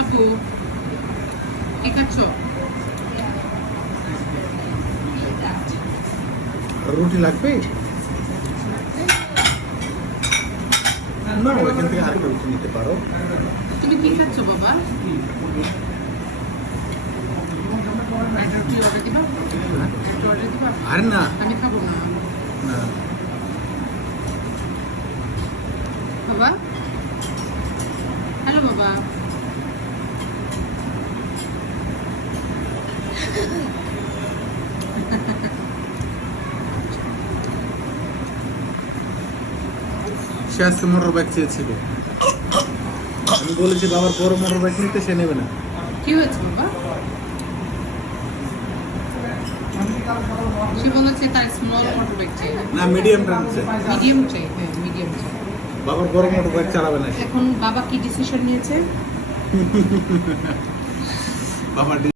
আপু কি খাচ্ছ? রুটি লাগবে না, ওইখান থেকে আরেকটা রুটি নিতে পারো। তুমি কি খাচ্ছ বাবা? একটা রুটি অর্ডার দিবা? একটা অর্ডার দিবা? আরে না আমি খাবো না না, বাবা। হ্যালো বাবা। সে আজকে মোটর বাইক চেয়েছিল, আমি বলেছি বাবার বড় মোটর বাইক নিতে, সে নেবে না। কি হয়েছে বাবা? সে বলেছে তার স্মল মোটর বাইক চাই, না, মিডিয়ামটা নিচ্ছে, মিডিয়াম চাই। হ্যাঁ মিডিয়াম চাই। বাবার বড় মোটর বাইক চালাবে না সে। এখন বাবা কি ডিসিশন নিয়েছে? বাবার